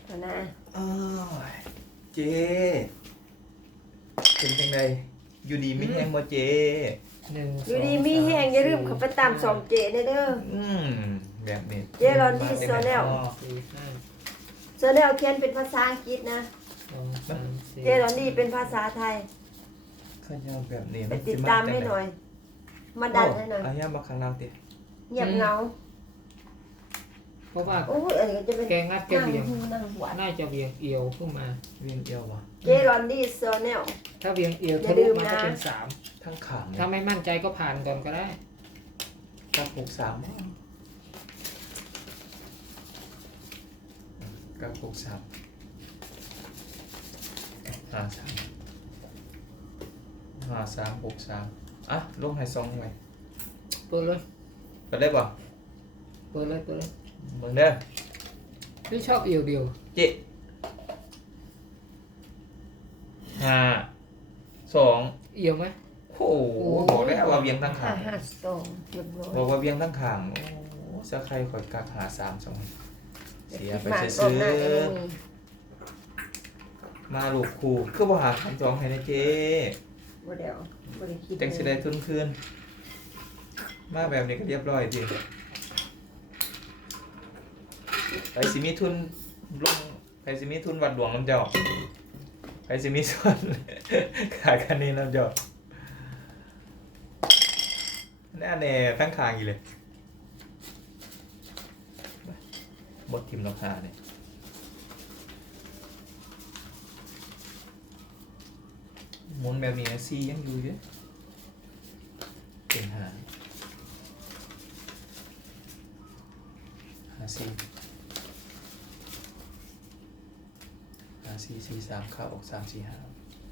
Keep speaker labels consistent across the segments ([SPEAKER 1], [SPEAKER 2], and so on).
[SPEAKER 1] นะ
[SPEAKER 2] เอ้ยเจเป็นยังไงอยู่ดีไม่แห้งบ่เจ
[SPEAKER 3] หนึ่ง
[SPEAKER 1] อยู่ดีมีแห้งอย่าลืมเขาไปตามสองเจเด้อ
[SPEAKER 2] อืมแบบนี้
[SPEAKER 1] เจรอนดี้โซเนล
[SPEAKER 3] สี่ห้า
[SPEAKER 1] โซเนลเขียนเป็นภาษาอังกฤษนะ
[SPEAKER 3] สองสามสี่
[SPEAKER 1] เจรอนดี้เป็นภาษาไทย
[SPEAKER 2] ข้าเจ้าแบบนี้
[SPEAKER 1] ไปติดตามให้หน่อย มาดันให้หน่อย
[SPEAKER 2] อาย่ามาข้างล่างติ
[SPEAKER 1] เงียบเหงา
[SPEAKER 3] เพราะว่า
[SPEAKER 1] โอ้ยอันนี้ก็จะเป็น
[SPEAKER 3] แกงัดแก
[SPEAKER 1] นั่ง
[SPEAKER 3] เบี่ยง
[SPEAKER 1] หูนั่งหัว
[SPEAKER 3] น่าจะเบี่ยงเอียวขึ้นมา
[SPEAKER 2] เวียนเอววะ
[SPEAKER 1] เจรอนดี้โซเนล
[SPEAKER 3] ถ้าเบี่ยงเอียว
[SPEAKER 1] อย่า
[SPEAKER 3] ทะ
[SPEAKER 1] ลื
[SPEAKER 3] ลุ
[SPEAKER 1] ม
[SPEAKER 3] มา
[SPEAKER 1] นะ
[SPEAKER 3] ก็เป็นสาม
[SPEAKER 2] ทั้งขาง
[SPEAKER 3] ถ้าไม่มั่นใจก็ผ่านก่อนก็ได้
[SPEAKER 2] กับ63กับ6353อ่ะลงให้2ไว้
[SPEAKER 3] เปิดเลย
[SPEAKER 2] ไปได้บ่
[SPEAKER 3] เปิดเลยเปิดเลย
[SPEAKER 2] เบิ่งเด้อ
[SPEAKER 3] นี่ชอบเอียวเดียว
[SPEAKER 2] เจ็ดห้าสอง
[SPEAKER 3] เอียวไหม
[SPEAKER 2] โอ้โหบอกแล้วว่าเวียงทั้ง
[SPEAKER 1] ห้า
[SPEAKER 2] ขาง
[SPEAKER 1] ห้าสองเรียบร้อย
[SPEAKER 2] บอกว่าเวียงทั้งขางโอ้เสื้อใครข่อยกักหา3 2เสียไป
[SPEAKER 1] มา
[SPEAKER 2] ซื้
[SPEAKER 1] รอบหน้าจะ
[SPEAKER 2] อ
[SPEAKER 1] ไม่มี
[SPEAKER 2] มาลูกครูคือบ่หาคำสองให้นะเจ๊
[SPEAKER 1] บ่เดี๋ยวบ่ได้คิด
[SPEAKER 2] จังสิได้ทุนคืนมาแบบนี้ก็เรียบร้อยดีไปสิมีทุนลงไปสิมีทุนวัดหลวงน้ำเจ้าไปสิมีส่วน ขาคันนี้น้ำเจ้าแน่แน่ทั้งคางอีเลยบดทิมราคาเนี่ยหมุนแบบนี้นะซียังอยู่เยอะเป็นหาซี3เข้าออก3 4 5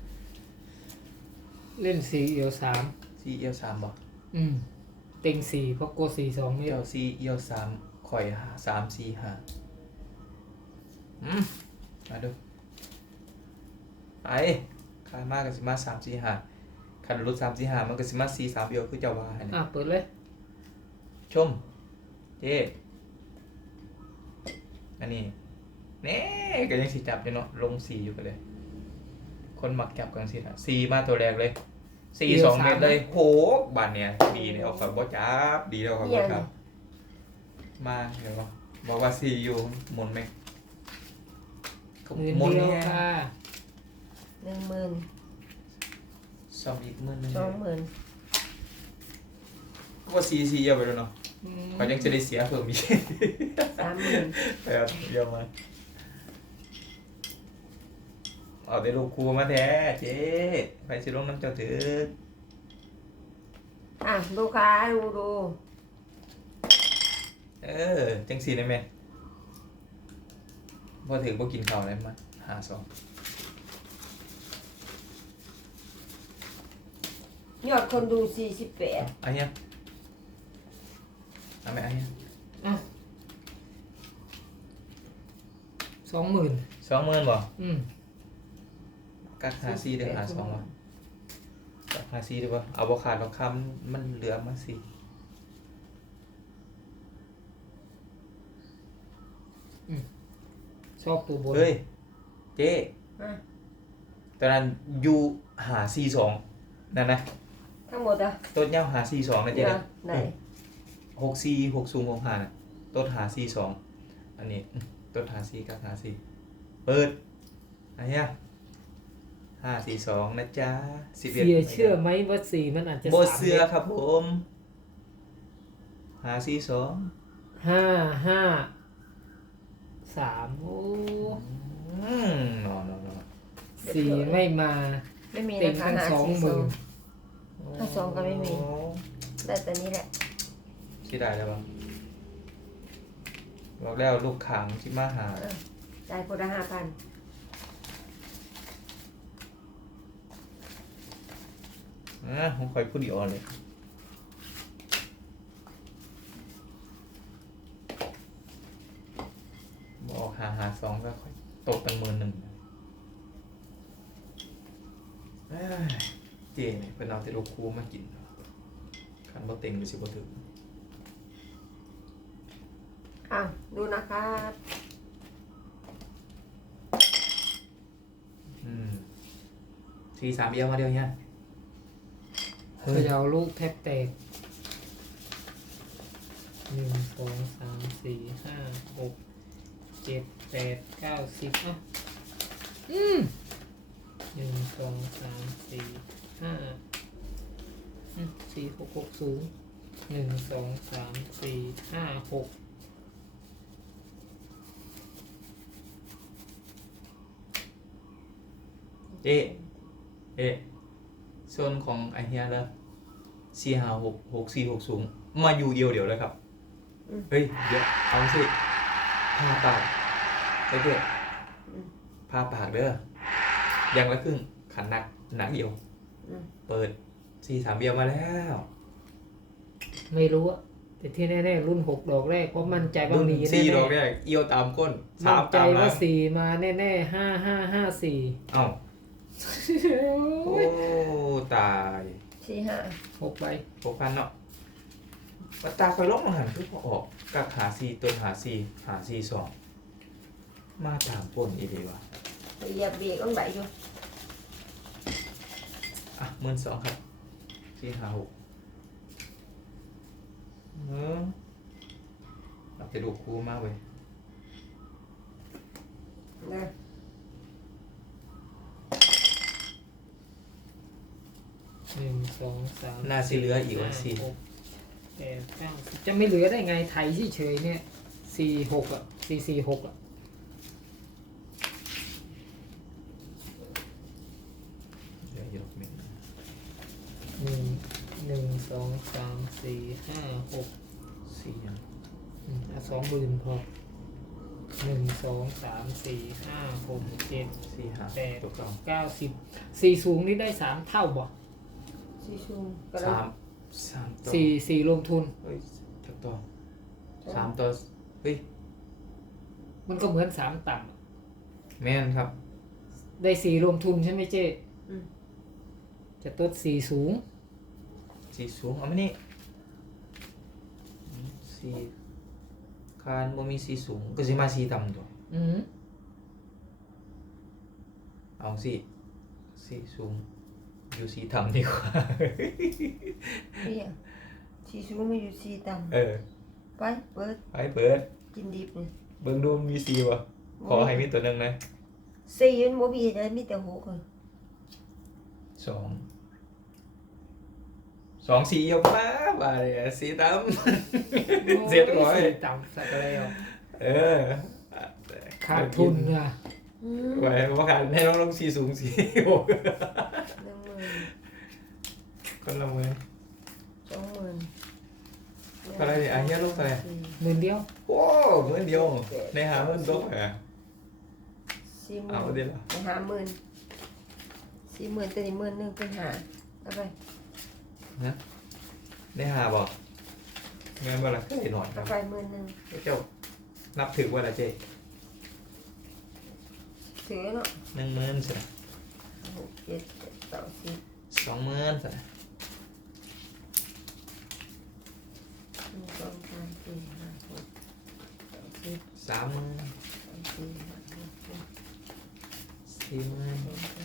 [SPEAKER 3] เล่นสี่เอียวสาม
[SPEAKER 2] ซีเอียว3บ่
[SPEAKER 3] เต็งสี่เพราะโกสี่สองนี่
[SPEAKER 2] เอียวซีเอียว3ข่อย3 4 5มาดูไปขายมากกับสิมา3 4 5คันรถ3 4 5มันก็สิมา4 3เอียวคือเจ้าว่าเนี่ย
[SPEAKER 3] เปิดเลย
[SPEAKER 2] ชมเจ๊อันนี้แน่ก็ยังสิจับอยู่เนาะลง4อยู่กันเลยคนมักจับกันสินะ4มาตัวแรกเลย4 2เมตรเลยโหบานเนี่ยดีเนี่ยเอาขับบ่จับดีแล้วครับบ่จับมาเดี๋ยวบอกว่า4อยู่หมุนไหม
[SPEAKER 3] หมื่น
[SPEAKER 2] หมุน
[SPEAKER 3] เดียว
[SPEAKER 2] เนี่ย
[SPEAKER 3] ค่ะ
[SPEAKER 1] 10,000
[SPEAKER 2] ซ่อมอีกมื้อนึง
[SPEAKER 1] 20,000
[SPEAKER 2] ก็4เยอะไปแล้วเนาะเขายังจะได้เสียเพิ่มอีก
[SPEAKER 1] 30,000
[SPEAKER 2] ไปเอาเยอะมาเอาได้ลูกครูมาแท้เจ๊ไปสิลงน้ำเจ้าถือ
[SPEAKER 1] ลูกค้าดู
[SPEAKER 2] จังสีได้ไหมพอถือพวกกินข้าวอะไรมาหา2
[SPEAKER 1] ยอดคนดู48
[SPEAKER 2] อันเนี้ยเอาไหมอันเนี้ย
[SPEAKER 3] 20,000
[SPEAKER 2] 20,000บ่ กักหาซีเดี๋ยวหา2ว่ะกักหาซีดีกว่าเอาบ่ขาดราคามันเหลือมา4
[SPEAKER 3] ชอบตัวบน
[SPEAKER 2] เฮ้ยเจ๊
[SPEAKER 1] อ่ะ
[SPEAKER 2] ตอนนั้นยูหา42นั่นนะ
[SPEAKER 1] ทั้งหมดอ่ะ
[SPEAKER 2] ต้นเหย้าหา42นะเจ๊นะ
[SPEAKER 1] ไหน
[SPEAKER 2] 64 60 65น่ะต้นหา42อันนี้ต้นหา4กับหา4เปิดอันเนี้ย5 4 2นะจ๊ะ11
[SPEAKER 3] เสียเชื่อไหมว่าสี่มันอาจจะ
[SPEAKER 2] บ่
[SPEAKER 3] สาม
[SPEAKER 2] เสือครับผม5 4 2
[SPEAKER 3] 5 3โอ้
[SPEAKER 2] นอน
[SPEAKER 3] สี่ไม่มา
[SPEAKER 1] ไม่มี
[SPEAKER 3] เต็
[SPEAKER 1] นะ
[SPEAKER 3] ง
[SPEAKER 1] คะ
[SPEAKER 3] ตั้ง
[SPEAKER 1] หา
[SPEAKER 3] 20,000
[SPEAKER 1] 42ก็ไม่มี ได้แต่นี้แหละ
[SPEAKER 2] สิได้แล้วบ่บอกแล้วลูกขังสิมาหา
[SPEAKER 1] จ่ายคนละ5,000
[SPEAKER 2] ผมคอยพูดดีออนเลยบอกหา2ก็ค่อยตกตั้ง11,000เจ๊เนี่ยเป็นเอาแต่ลูกครูมากินคันบ่เต็งก็สิบ่ถึง
[SPEAKER 1] ดูนะครับ
[SPEAKER 2] สี่สามเอียวมาเดียวเนี่ย
[SPEAKER 3] เขย่าลูกแทบแตกหนึ่งสองสามสี่ห้าหกเจ็ดแปดเก้าสิบอ่ะหนึ่งสองสามสี่ห้าสี่หกหกสูงหนึ่งสองสามสี่ห้าหก
[SPEAKER 2] เอโซนของไอเฮียแล้วสี่ห้าหกหกสี่หกสูงมาอยู่เดียวเดี๋ยวเลยครับเฮ้ยเดี๋ยวเอาสิพาปากไปเถอะพาปากเด้อยังละครึ่งขันหนักเดียวเปิดสี่สามเบียวมาแล้ว
[SPEAKER 3] ไม่รู้อะแต่ที่แน่ๆรุ่นหกดอกแรกเพราะมั่นใจว่า
[SPEAKER 2] รุ่น
[SPEAKER 3] มีแน่
[SPEAKER 2] สี่ดอก
[SPEAKER 3] ๆ
[SPEAKER 2] แรกเอียวตามก้นสา
[SPEAKER 3] มั่
[SPEAKER 2] ม
[SPEAKER 3] นใจ
[SPEAKER 2] ตาม
[SPEAKER 3] ว่า
[SPEAKER 2] นะ
[SPEAKER 3] สี่มาแน่ๆ5554
[SPEAKER 2] เอ้าโอ้ตาย
[SPEAKER 1] สี่ห้า
[SPEAKER 3] 6ใบ
[SPEAKER 2] 6,000เนาะมาตาคอยลบมาหันคือพอออกกับหาสี่ตัวหาสี่สองมาตามก้นอีดีวะ
[SPEAKER 1] เหยียบเบรกต้องไหลอยู่
[SPEAKER 2] อ่ะ12,000ครับสี่ห้าหกเราจะดูคูมากเว้ย
[SPEAKER 1] นะ
[SPEAKER 3] 1 2 3
[SPEAKER 2] น่าสิเหลืออีกว่าสี่
[SPEAKER 3] 6 8 9 10จะไม่เหลือได้ไงไทยเฉยๆเนี่ย46อ่ะ446อ่ะ
[SPEAKER 2] เดี๋ยวหยกเม็ด
[SPEAKER 3] 1 2 3 4 5 6
[SPEAKER 2] สี่ยัง
[SPEAKER 3] อ่ะ20,000พอ1 2 3 4 5 6 7
[SPEAKER 2] สี่ห้า
[SPEAKER 3] 8
[SPEAKER 2] ถูกต้อง
[SPEAKER 3] 9 10 4สูงนี่ได้3เท่าบ่
[SPEAKER 1] สี่ชุมก็
[SPEAKER 2] สามตัว
[SPEAKER 3] 4รวมทุน
[SPEAKER 2] เฮ้ยถูกต้อง3 ตัวเฮ้ย
[SPEAKER 3] มันก็เหมือน3ต่ำอะ
[SPEAKER 2] แม่นครับ
[SPEAKER 3] ได้4รวมทุนใช่ไหมเจ๊จะตด4สูง
[SPEAKER 2] สี่สูงเอามานี่สี่คานบ่มีสี่สูงก็สิมาสี่ต่ำตัว
[SPEAKER 3] อืม
[SPEAKER 2] เอาสี่สูงอยู่สี่ต่ำดีกว่า
[SPEAKER 1] เนี่ยสี่ชุมมาอยู่สี่ต่
[SPEAKER 2] เออ
[SPEAKER 1] ำไปเปิด
[SPEAKER 2] ไปเปิด
[SPEAKER 1] กินดิบเนี่ย
[SPEAKER 2] เบิ่งดูมันมีสี่บ่ขอให้มีตัวหนึงนะ
[SPEAKER 1] สี่มันโมบีได้มีแต่หกเลย
[SPEAKER 2] สองสี่ยกมาบ่าเลยสี่ต่ำ เสียร้อย
[SPEAKER 3] ต่ำสักอะไรอ่ะ
[SPEAKER 2] เออ
[SPEAKER 3] ขาดทุนอ่ะ
[SPEAKER 2] ไว้เพราะขาดให้น้องลงสี่สูงสี่หก
[SPEAKER 1] 10,000
[SPEAKER 2] คนละมือ
[SPEAKER 1] 20,000
[SPEAKER 2] อะไรเนี่ยอันนี้ลูกอะไร
[SPEAKER 3] 10,000เดียว
[SPEAKER 2] โอ้เหมือนเดียวในหาเงินตกอ่ะ
[SPEAKER 1] 40,000
[SPEAKER 2] เอาเดี๋ยวละ
[SPEAKER 1] ไปหา40,000แต่นี่10,000เป็นหาเอาไป
[SPEAKER 2] ในหาบอกเงินเมื่อไรก็ได้หน่อยค
[SPEAKER 1] เอา
[SPEAKER 2] รับ
[SPEAKER 1] ไป10,000
[SPEAKER 2] เจ้านับถือว่าละเจ๊
[SPEAKER 1] ถือเนาะ
[SPEAKER 2] 10,000สิ
[SPEAKER 1] 6 7 8 9 10
[SPEAKER 2] 20,000สิ
[SPEAKER 1] 1 2 3 4 5 6 7
[SPEAKER 2] 30,000
[SPEAKER 1] 8 9 10
[SPEAKER 2] 40,000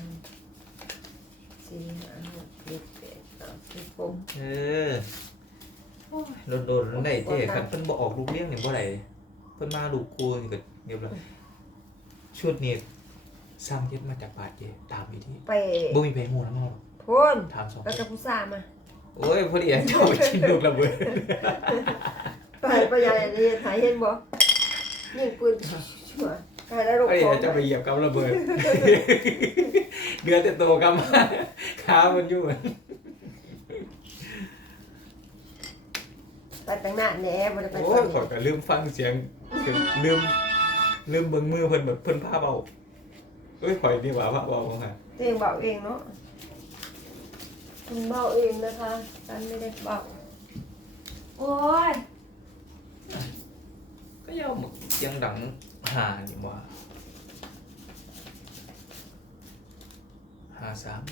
[SPEAKER 1] 4 5 6 7 8 9 10
[SPEAKER 2] เออโดนๆได้เจ๊ครับเพิ่นบ่ออกลูกเลี้ยงนี่บ่ได้เพิ่นมาลูกกูนี่ก็เรียบร้อยชุดนี้สร้างเฮ็ดมาจากบาทเจ๊ตามอยู่ที่
[SPEAKER 1] ไป
[SPEAKER 2] บ่มีไผฮู้นำเฮาหรอก
[SPEAKER 1] พ่น
[SPEAKER 2] ถามสอง
[SPEAKER 1] แล้วกับผู้สาวมา
[SPEAKER 2] โอ้ยพอดีเจ้าไปกินลูกระเบิด
[SPEAKER 1] ไปยายนี่ถ่ายเห็นบ่ยิงปืนชั่วกายแล้วลูก
[SPEAKER 2] พอดี
[SPEAKER 1] ของ
[SPEAKER 2] เจ้าไปเหยียบกับระเบิด เดือดแต่โตกำมาขามันอยู่
[SPEAKER 1] ไปตั้งนานแหน่บ่ได้ไป
[SPEAKER 2] โอ้ยขอยก็ลืมฟังเสียงลืมเบิ่งมือเพิ่นแบบเพิ่นพาเบาเอ้ยข่อยนี่ว่าพาเบาของหา
[SPEAKER 1] ตัวเองเบาเองเนาะคุณเบาเองนะคะฉันไม่ได้เบาโอ้ย
[SPEAKER 2] ก็ยาวหมกเสียงดังหานี่ว่า53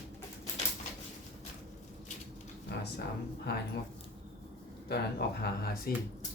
[SPEAKER 2] หายังวะตอนนั้นออก54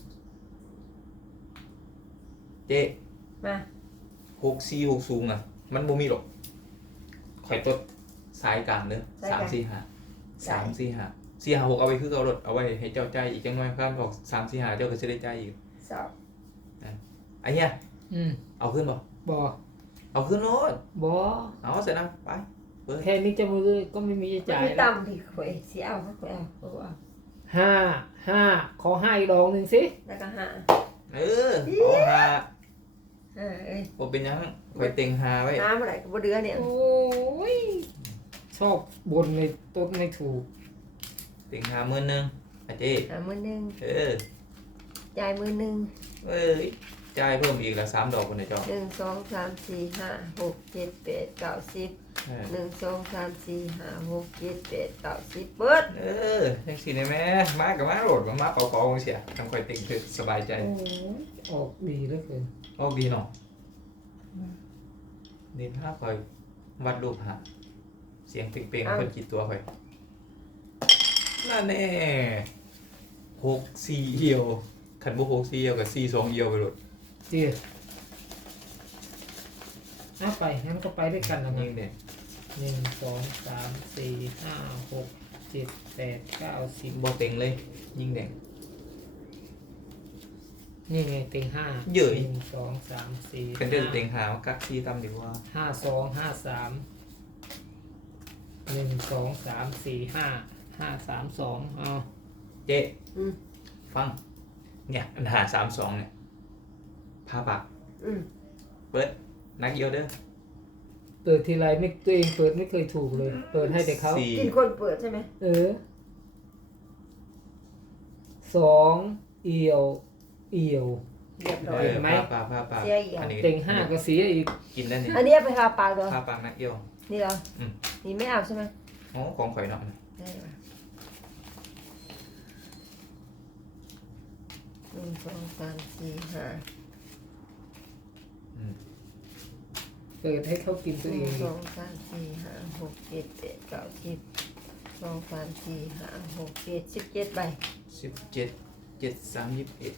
[SPEAKER 2] เจ๊
[SPEAKER 1] มา
[SPEAKER 2] 64 6สูงอ่ะมันบ่มีหรอกข่อยตดสายกลางเด้อ
[SPEAKER 1] สายกลาง
[SPEAKER 2] 3 4 5 4 5 6เอาไว้คือเอารถเอาไว้ให้เจ้าใจายอีกจังหน่อยครับออก3 4 5เจ้าก็จะได้ใจายอีก
[SPEAKER 1] สอบ
[SPEAKER 2] ไอ้เหี้ย
[SPEAKER 3] อืม
[SPEAKER 2] เอาขึ้นบ่
[SPEAKER 3] บอ
[SPEAKER 2] เอาขึ้นโน้ต
[SPEAKER 3] บอ
[SPEAKER 2] เอาเสร็จนะไปเปิด
[SPEAKER 3] แค่นี้จะมือก็ไม่มีจะ
[SPEAKER 1] จ่า
[SPEAKER 3] จ่าย ยแล้ว
[SPEAKER 1] ต่ำที่ข่อยสิเอาค่ะข่อยเอาข่อยเอา
[SPEAKER 3] ห้าขอห้าอีกดอกหนึ่งสิ
[SPEAKER 1] แล้วก็หา
[SPEAKER 2] เออเอาหา
[SPEAKER 1] เอ้ย
[SPEAKER 2] บ่เป็นหยังคอยเต็งหาไว้
[SPEAKER 1] หาเมื่อไหร่ก็บ่เดือเนี่ย
[SPEAKER 3] โอ้ยชอบบนในต้นไม่ถูก
[SPEAKER 2] เต็งหามื้อนึงอาเจ้
[SPEAKER 1] หามื้อหนึง
[SPEAKER 2] เออ
[SPEAKER 1] จ่ายมื้อหนึง
[SPEAKER 2] เอ้ยจ่ายเพิ่มอีกละ3 ดอกคนน่ะเจ้า
[SPEAKER 1] 1 2 3 4 5 6 7 8 9 10
[SPEAKER 2] เออ
[SPEAKER 1] 1 2 3 4 5 6 7 8 9 10เปิด
[SPEAKER 2] เออจังสิได้แม่มาก็มาโหลดมาเป่าๆเสียทำคอยเต็งถึกสบายใจ
[SPEAKER 3] โอ้ยออกดีเหลือเกิน
[SPEAKER 2] โอ้ดีเนาะนี่ถ้าคอยวัดรูปหาเสียงเป่งๆเพิ่นกี่ตัวคอยนั่นแน่6 4เอียวคันบ่6 4เอียวก็4 2เอียวไปโหลด
[SPEAKER 3] เจี๋ยเอาไปงั้นก็ไปด้วยกันนะ
[SPEAKER 2] ยิ
[SPEAKER 3] งั้น
[SPEAKER 2] งเด้
[SPEAKER 3] 1 2 3 4 5 6 7 8 9 10
[SPEAKER 2] บ่เต็งเลย ยิงแดง
[SPEAKER 3] นี่ไงเต็งห้า
[SPEAKER 2] เยอะ
[SPEAKER 3] 1 2 3 4
[SPEAKER 2] กันเดินเต็งหาว่ากักซี่ตำดีกว่า
[SPEAKER 3] 5 2 5 3 1 2 3 4 5 5 3 2เอา
[SPEAKER 2] เจ๊
[SPEAKER 1] อืม
[SPEAKER 2] ฟังเนี่ยอันหา32เนี่ยพาปาก
[SPEAKER 1] อืม
[SPEAKER 2] เปิดนักเอียวเด้อ
[SPEAKER 3] เปิดทีไรไม่ตัวเองเปิดไม่เคยถูกเลย เปิดให้แต่เขา
[SPEAKER 2] สี่
[SPEAKER 1] กินคนเปิดใช่ไหม
[SPEAKER 3] เออสองเอียว เอียว
[SPEAKER 1] เรียบร้อย
[SPEAKER 3] เห็นไหม
[SPEAKER 2] พาปาก
[SPEAKER 1] เสียอีกอ่ะ
[SPEAKER 2] อันนี้
[SPEAKER 3] เต็งห้าก็เสียอีก
[SPEAKER 2] กินได้นี่
[SPEAKER 1] อันนี้เอาไปทาปากเหรอ
[SPEAKER 2] พาปากนักเอียว
[SPEAKER 1] นี่เหรอ
[SPEAKER 2] อืม
[SPEAKER 1] นี่ไม่เอาใช่ไหม
[SPEAKER 2] โอ้ของข่อยเนาะ
[SPEAKER 1] ได้ป่ะ1 2 3 4 5
[SPEAKER 2] อืม
[SPEAKER 3] เปิดให้เขากินตัวเอง
[SPEAKER 1] 1 2 3 4 5 6 7 8 9 10 2 3 4 5 6 7 17ใบ
[SPEAKER 2] 17 7 3 21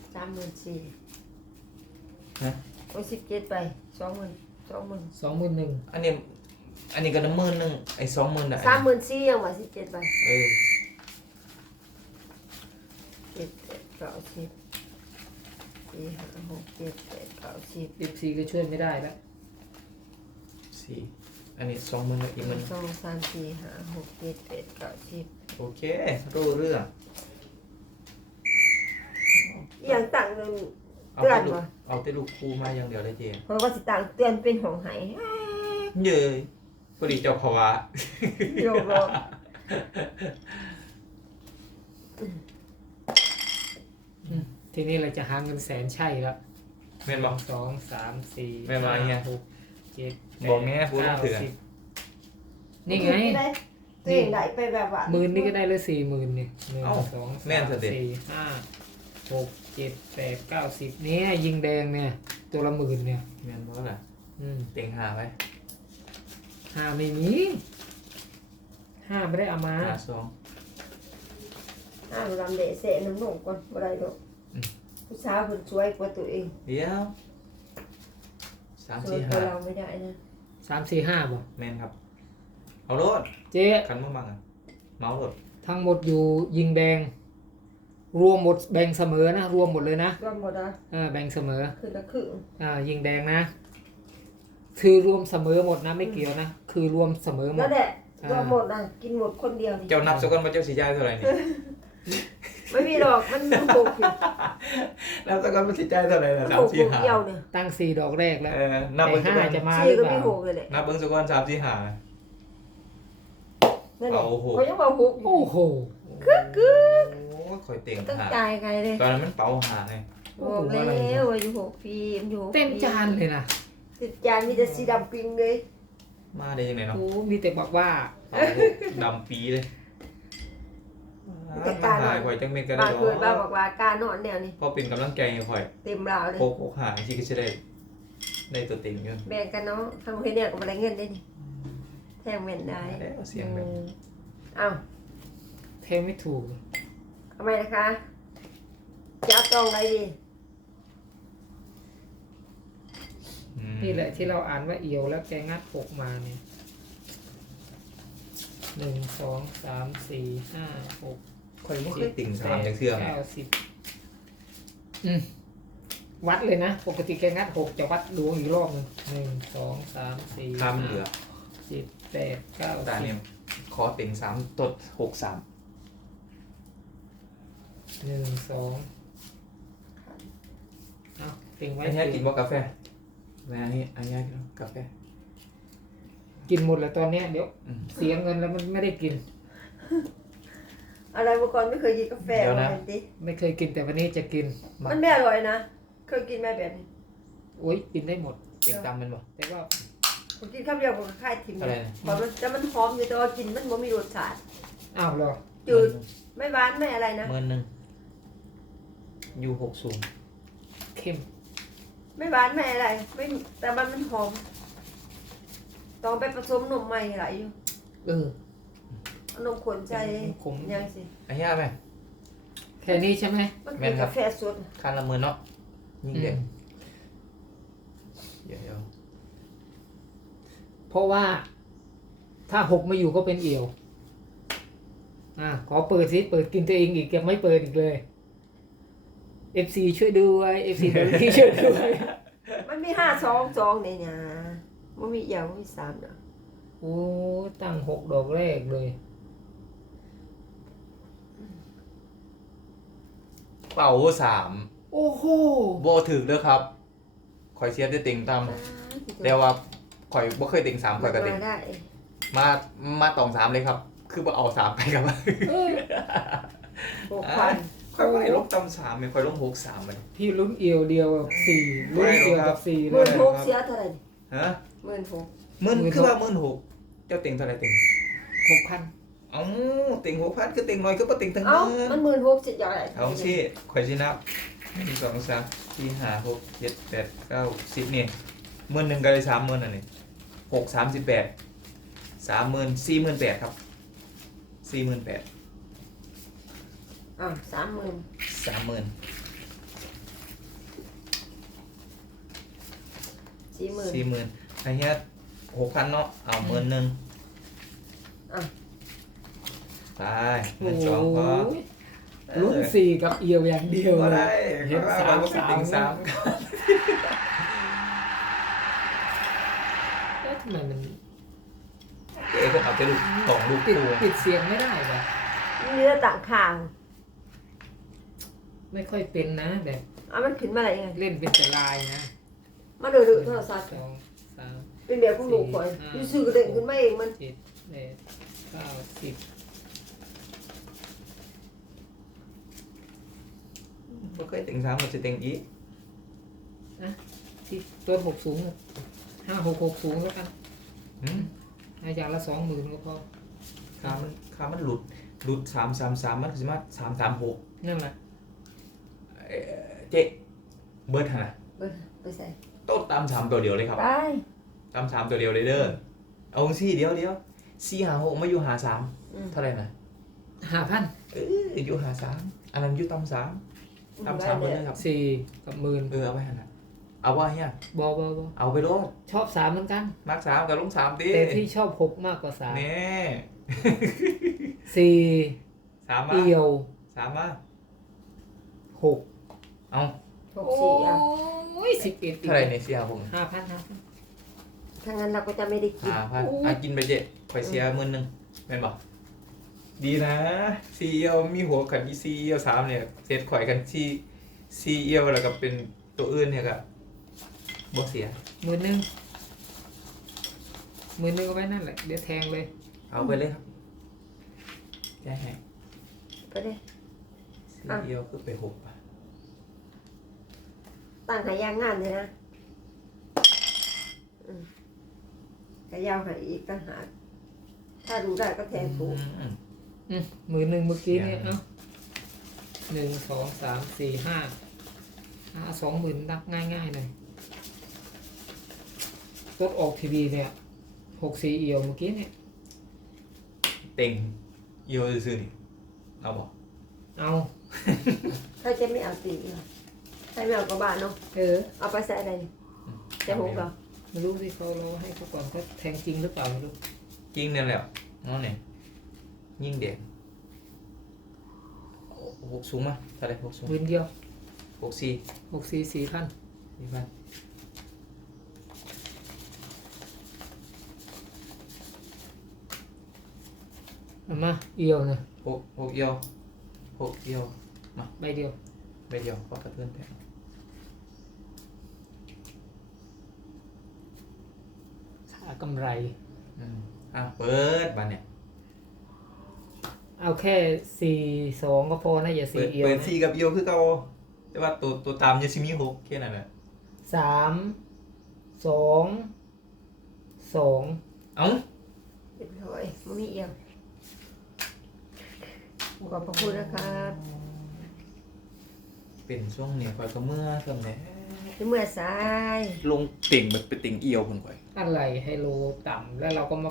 [SPEAKER 1] 34,000
[SPEAKER 2] ฮะ
[SPEAKER 1] โอ้ย17ใบ20,000 20,000
[SPEAKER 3] 21,000
[SPEAKER 2] อันนี้ก็10,000นึงไอ้20,000น่ะ
[SPEAKER 1] 34,000ยังว่า17ใบ
[SPEAKER 2] เออ
[SPEAKER 1] 7 8 9 10 4 5 6 7 8 9 10
[SPEAKER 3] 14ก็ช่วยไม่ได้แล้ว
[SPEAKER 2] 4อันนี้20,000กับอีก
[SPEAKER 1] 1
[SPEAKER 2] มัน
[SPEAKER 1] 2 3 4 5 6 7 8 9 10
[SPEAKER 2] โอเครู้เรื่อง
[SPEAKER 1] อหย่างต่างเงิน
[SPEAKER 2] เอา
[SPEAKER 1] เตือ
[SPEAKER 2] แต่
[SPEAKER 1] น
[SPEAKER 2] ลูก
[SPEAKER 1] วะ
[SPEAKER 2] เอาแต่ลูกคู่มาอย่างเดียวเลยเจ๊
[SPEAKER 1] เพราะว่าสิต่างเตือนเป็นของไห
[SPEAKER 2] เย้ยพอดีเจ้าภาวะ
[SPEAKER 1] โยกบอก
[SPEAKER 3] ทีนี้เราจะหาเงินแสนใช่แล้ว
[SPEAKER 2] แม่นบอก
[SPEAKER 3] 2 3 4
[SPEAKER 2] แม่นว่าไง
[SPEAKER 3] 6 7
[SPEAKER 2] บอกแม่พูดต้องเถื่อน
[SPEAKER 3] นี่ไง
[SPEAKER 1] ตัวเองได้ไปแบบว่า
[SPEAKER 3] หมื่นนี่ก็ได้เลย40,000นี่1
[SPEAKER 2] เอ้า
[SPEAKER 3] 2
[SPEAKER 2] แม่นเถอะ
[SPEAKER 3] 3
[SPEAKER 2] เด็ก
[SPEAKER 3] 4 5 6 7 8 9 10เนี่ยยิงแดงเนี่ย ตัวละ10,000เนี่ย
[SPEAKER 2] แม่นบอกล่ะ
[SPEAKER 3] อืม
[SPEAKER 2] เต็งหาไว้
[SPEAKER 3] 5ไม่มี5ไม่ได้เอามา
[SPEAKER 2] หาสอง
[SPEAKER 1] รำเดะเสะน้ำหนงก่อนบ่ได้ดอก
[SPEAKER 2] อืม
[SPEAKER 1] ผู้สาวคนสวยกว่าตัวเอง
[SPEAKER 2] เดี๋ยวสาม
[SPEAKER 1] สวย
[SPEAKER 2] สี่
[SPEAKER 1] กว่า
[SPEAKER 2] ห้า
[SPEAKER 1] เราไม่ได้นะ
[SPEAKER 3] 3 4 5บ่
[SPEAKER 2] แม่นครับ เอารถ
[SPEAKER 3] เจ๊
[SPEAKER 2] คันมาบังอ่ะเมาส์รถ
[SPEAKER 3] ทั้งหมดอยู่ยิงแดง รวมหมดแบ่งเสมอนะ รวมหมดเลยนะ
[SPEAKER 1] รวมหมดนะ
[SPEAKER 3] แบ่งเสมอ
[SPEAKER 1] คือละครึ่ง
[SPEAKER 3] ยิงแดงนะ คือรวมเสมอหมดนะไม่เกี่ยวนะ คือรวมเสมอหม
[SPEAKER 1] นั่
[SPEAKER 3] ด
[SPEAKER 1] นแหละรวมหมดนะกินหมดคนเดียวนี่
[SPEAKER 2] เจ้านับสักคนว่าเจ้าสีจ่ายเท่าไหร่นี่
[SPEAKER 1] ไม่มีดอกมันหกอยู่
[SPEAKER 2] นับสักคนว่าสีจ่ายเท่าไหร่ละ
[SPEAKER 1] มัน
[SPEAKER 2] สา
[SPEAKER 1] ห
[SPEAKER 2] ม
[SPEAKER 1] ก
[SPEAKER 2] สี่
[SPEAKER 1] ลูก
[SPEAKER 2] ห้า
[SPEAKER 1] เดียวเนี่ย
[SPEAKER 3] ตั้ง4 ดอกแรกแล้ว
[SPEAKER 2] นับ
[SPEAKER 3] แต่
[SPEAKER 2] เบิ้งสักคน
[SPEAKER 3] 5จะมาห
[SPEAKER 1] สี่
[SPEAKER 3] รือ
[SPEAKER 1] ก็
[SPEAKER 3] เป
[SPEAKER 1] มี
[SPEAKER 3] ล่า
[SPEAKER 1] หกเลยแหละ
[SPEAKER 2] นับเบิ้งสักคนสามสี่ห้า
[SPEAKER 1] นั่นแหละ
[SPEAKER 2] เอาหก
[SPEAKER 1] เขายังบอกหก
[SPEAKER 3] โอ้โห
[SPEAKER 1] คือ
[SPEAKER 2] โอ้ยข่อยเต็ง
[SPEAKER 1] ต้อง
[SPEAKER 2] หา
[SPEAKER 1] จ่ายไงเลย
[SPEAKER 2] ตอนนั้นมันเป๋าหาไง
[SPEAKER 1] บอกแล้วว่าอยู่หกปีมันอยู่หกปี
[SPEAKER 3] เต็มจานเลยนะ
[SPEAKER 1] ติดจานมีแต่สีดำปิงเลย
[SPEAKER 2] มาได้ยังไงเนาะ
[SPEAKER 3] โอ้มีแต่บอกว่า
[SPEAKER 2] เป๋าดำปีเลยมาหายข่อยจังเม็ดกัน
[SPEAKER 1] บา
[SPEAKER 2] ได้
[SPEAKER 1] ง
[SPEAKER 2] หร
[SPEAKER 1] เคยบ้า
[SPEAKER 2] อ
[SPEAKER 1] บอกว่าการนอนแนวนี้
[SPEAKER 2] พอเป็นกำลังใจให้ข่อย
[SPEAKER 1] เต็มราวเลย
[SPEAKER 2] โคกหาที่ก็จะได้ตัวเต็งอยู่
[SPEAKER 1] แบ่งกันเนาะทำให้เนี่ยก็มาได้เงินได้นี่แทงเงินได้
[SPEAKER 2] แล้วเสียงแบบ
[SPEAKER 1] เอ้า
[SPEAKER 3] เทไม่ถูก
[SPEAKER 1] ทำไมนะคะจะเอาตรงอะไรดี
[SPEAKER 3] นี่แหละที่เราอ่านว่าเอียวแล้วแกงัด6มาเนี่ย 1 2 3 4 5 6
[SPEAKER 2] ข่อยไม่เคยติ่งสามอย่างเชื่อไหม
[SPEAKER 3] 90วัดเลยนะ ปกติแกงัด6จะวัดดวงอีกรอบหนึ่ง1 2 3 4
[SPEAKER 2] ข้ามเหลือ
[SPEAKER 3] 5 10 8 9
[SPEAKER 2] ตาเนี่ย
[SPEAKER 3] 10
[SPEAKER 2] ขอติ่งสามตด63
[SPEAKER 3] 1 2เอาติงไว้
[SPEAKER 2] อันนี้กินว่ากาแฟแม่อันนี้กินกาแฟ
[SPEAKER 3] กินหมดแล้วตอนเนี้ยเดี๋ยว
[SPEAKER 2] อืม
[SPEAKER 3] เสียเงินแล้วมันไม่ได้กิน
[SPEAKER 1] อะไรเมื่อก่อนไม่เคยกินกาแฟ
[SPEAKER 2] เดี๋ยวนะ
[SPEAKER 1] มันดิ
[SPEAKER 3] ไม่เคยกินแต่วันนี้จะกินมา
[SPEAKER 1] มันไม่อร่อยนะ เคยกินไหมแบบนี้
[SPEAKER 3] โอ้ยกินได้หมด
[SPEAKER 2] ติ่งตามมันบ่
[SPEAKER 3] แต่ว่า
[SPEAKER 1] ผมกินข้าวเดียวผมก็ค่ายทิม
[SPEAKER 2] อะไรนะ
[SPEAKER 1] พอมันแต่มันหอมอยู่แต่ว่ากินมันบ่มีรสชาติ
[SPEAKER 3] อ้าวเหรอ
[SPEAKER 1] จืดไม่หวานไม่อะไรนะ
[SPEAKER 2] 11,000อยู่60
[SPEAKER 3] เข้ม
[SPEAKER 1] ไม่หวานไม่อะไรไม่แต่มันหอมต้องไปผสมนมใหม่หลายอยู่
[SPEAKER 3] เออ
[SPEAKER 1] เอานมข้นใจ
[SPEAKER 3] ขม
[SPEAKER 1] ยังสิ
[SPEAKER 2] อันนี้ไหม
[SPEAKER 3] แค่นี้ใช่ไหม
[SPEAKER 1] มัน
[SPEAKER 2] แม่
[SPEAKER 1] คือน
[SPEAKER 2] ครับ
[SPEAKER 1] กาแฟสด
[SPEAKER 2] คันละ10,000เนาะยิ่งเด็ด
[SPEAKER 3] อืม
[SPEAKER 2] เดี๋ยว
[SPEAKER 3] เพราะว่า ถ้าหกไม่อยู่ก็เป็นเอี่ยวขอเปิดซิเปิดกินตัวเองอีกยังไม่เปิดอีกเลย FC ช่วยด้วย FC เดี๋ยวพี่ช่วยด้วย
[SPEAKER 1] มันมี5 2 2เนี่ยนะมันมีอย่างมันมี3เนาะ
[SPEAKER 3] โอ้ตั้ง6 ดอกแรกเลย
[SPEAKER 2] เป่า3
[SPEAKER 3] โอ้โห
[SPEAKER 2] โบถึกเด้อครับข่อยเสียได้ติ่งตามแต่ว่าข่อยบ่เคยติ่ง3ข่อยก็ติ่ง
[SPEAKER 1] มาได้
[SPEAKER 2] มาตอง3เลยครับ คือบ่เอา3ไปครับ
[SPEAKER 1] 6,000
[SPEAKER 2] ข่อยบ่ได้ลงตำ3ไม่ข่อยลง63มัน
[SPEAKER 3] พี่ลุ้นเอี่ยวเดียวกับสี่ลุ้นเอี่ยวกับสี่เล
[SPEAKER 1] หมื่
[SPEAKER 3] ย
[SPEAKER 1] นหกเสียเท่าไหร่
[SPEAKER 2] ฮะ
[SPEAKER 1] 16,000
[SPEAKER 2] มึนคือว่า16,000เจ้าติ่งเท่าไหร่ติ่ง
[SPEAKER 3] 6,000
[SPEAKER 2] เอ้าติ่ง6,000คือติ่งน้อยคือบ่ติ่งทั้ง
[SPEAKER 1] เอ้า
[SPEAKER 2] นั้น
[SPEAKER 1] มัน16,000เสียอย่างไร
[SPEAKER 2] เอาสิข่อยสินับ1 2 3 4 5 6 7 8 9 10นี่10,000ก็ได้30,000อันนี้6 38 30,000 48,000ครับ48,000
[SPEAKER 1] 30,000
[SPEAKER 2] 30,000
[SPEAKER 1] 40,000
[SPEAKER 2] 40,000อันเนี้ย6,000เนาะเอา10,000
[SPEAKER 1] อ่ะ
[SPEAKER 2] ไป12พอ
[SPEAKER 3] โอ้ยลุ้นสี่กับเอี่ยวอย่างเดียว
[SPEAKER 2] บ่
[SPEAKER 3] เล
[SPEAKER 2] ได้
[SPEAKER 3] ย
[SPEAKER 2] เห็นสามก็ติ่งสาม
[SPEAKER 3] แล้วทำไมมัน
[SPEAKER 2] เอ๊ะก็เอาไปลูกสองลูก
[SPEAKER 3] ปิด
[SPEAKER 2] คู่
[SPEAKER 3] ปิดเสียงไม่ได้วะ
[SPEAKER 1] เนื้อต่างข้าง
[SPEAKER 3] ไม่ค่อยเป็นนะแบบ
[SPEAKER 1] มันขึ้นมาอะไรยังไง
[SPEAKER 3] เล่นเป็นแต่ลายนะ
[SPEAKER 1] มาดูโทรศัพท์
[SPEAKER 3] 2 3
[SPEAKER 1] เป็นแบบของหนูก่อนยูซื้อกระเด้งขึ้นมาเองมัน
[SPEAKER 3] 7 8 9 10
[SPEAKER 2] บ่เคยติ่งสามก็จะติ่งอีก
[SPEAKER 3] ที่ตัวหกสูง5 6 6สูงแล้วกัน
[SPEAKER 2] หืม
[SPEAKER 3] เอาอย่างละ20,000ก็พอ
[SPEAKER 2] ขามันหลุด333มันคือสิมา336
[SPEAKER 3] นั่นแหละ
[SPEAKER 2] เจ๊เบิดหั่นน่ะ
[SPEAKER 1] ไปใส่
[SPEAKER 2] โต๊ะตาม3ตัวเดียวเลยครับ
[SPEAKER 1] ได้
[SPEAKER 2] ตาม3ตัวเดียวเลยเด้อเอาจังซี่เดี๋ยว4 5 6มาอยู่53เท่าไหร่นะ
[SPEAKER 3] 5,000
[SPEAKER 2] อยู่53อันนั้นอยู่ตาม3ตาม3เบิดเลยครับ
[SPEAKER 3] 4กับ10,000
[SPEAKER 2] เอาไปหั่นน่ะเอาว่าเฮีย
[SPEAKER 3] บอ
[SPEAKER 2] เอาไปโลด
[SPEAKER 3] ชอบ3เหมือนกัน
[SPEAKER 2] มัก3กับลง3ติ
[SPEAKER 3] แต่ที่ชอบ6มากกว่า3
[SPEAKER 2] แน่
[SPEAKER 3] 4
[SPEAKER 2] 3มา
[SPEAKER 3] เอี่ยว
[SPEAKER 2] 3มา
[SPEAKER 3] 6
[SPEAKER 2] เอา
[SPEAKER 1] 64อ่ะ
[SPEAKER 3] โอ้ย11
[SPEAKER 2] เท่าไหร่ใน4 5 6
[SPEAKER 3] 5,000
[SPEAKER 1] ถ้างั้นเราก็จะไม่ได้กิน
[SPEAKER 2] 5,000กินไปเจ๊ข่อยเสีย10,000แม่นบ่ดีนะซีเอียวมีหัวขันซีเอียว3เนี่ยเซตข่อยกันซีเอียวแล้วก็เป็นตัวอื่นเนี่ยก็บ่เสีย
[SPEAKER 3] 10,000 10,000ก็ไว้นั่นแหละเดี๋ยวแทงเลย
[SPEAKER 2] เอาไปเลยครับแก้ให้
[SPEAKER 1] ก็ได้
[SPEAKER 2] ซีเอียวคือไป6ป่ะ
[SPEAKER 1] ตั้งหายางงานเลยนะขยาวหายอีกต่างหากถ้าดูได้ก็แทงถูก
[SPEAKER 3] 10,000เมื่อกี้เนี่ยเอ้า1 2 3 4 5 20,000นับง่ายๆเลยรถออกทีวีเนี่ย64เอี่ยวเมื่อกี้เนี่ย
[SPEAKER 2] เต็งเอียวซื่อๆนี่เอาบ่
[SPEAKER 3] เอา
[SPEAKER 1] ถ้าจะไม่เอาตีเหรอใช่ไม่เอากระบะเนาะ เอาไปใส่อะไรใส่หกเหรอ
[SPEAKER 3] ไม่รู้สิเขาเราให้เขาก่อนเขาแทงจริงหรือเปล่าไม่รู้
[SPEAKER 2] จริงเนี่ยแหละนั่นนี่ยิ่งเด่นหกสูงมาเท่าไหรหกสูง
[SPEAKER 3] หมื่นเดียว
[SPEAKER 2] 64
[SPEAKER 3] 64,4,000
[SPEAKER 2] นี่มัน
[SPEAKER 3] เอามาเอียวนะ
[SPEAKER 2] หกเอียวหกเอียว
[SPEAKER 3] ใบเดียว
[SPEAKER 2] ใบเดียวก็กระเทือนแตก
[SPEAKER 3] ค่ากำไร
[SPEAKER 2] เปิดบานเนี่ย
[SPEAKER 3] เอาแค่42ก็พอนะอย่า
[SPEAKER 2] เปิด
[SPEAKER 3] 4เอียว
[SPEAKER 2] เปิด
[SPEAKER 3] นะ
[SPEAKER 2] 4กับเอียวคือเก่าแต่ว่าตัวตามยังสิมีหกแค่นั้นแหละ
[SPEAKER 3] 3 2 2
[SPEAKER 2] เอ้า
[SPEAKER 1] เรียบร้อยไม่มีเอี่ยมขอบพระคุณนะครับ
[SPEAKER 2] เป็นช่วงเนี่ยคอยก็เมื่อช่วงนี้
[SPEAKER 1] เมื่อสาย
[SPEAKER 2] ลงติ่งแบบเป็นติ่งเอียวคนก่อย
[SPEAKER 3] อะไรให้โลต่ำแล้วเราก็มา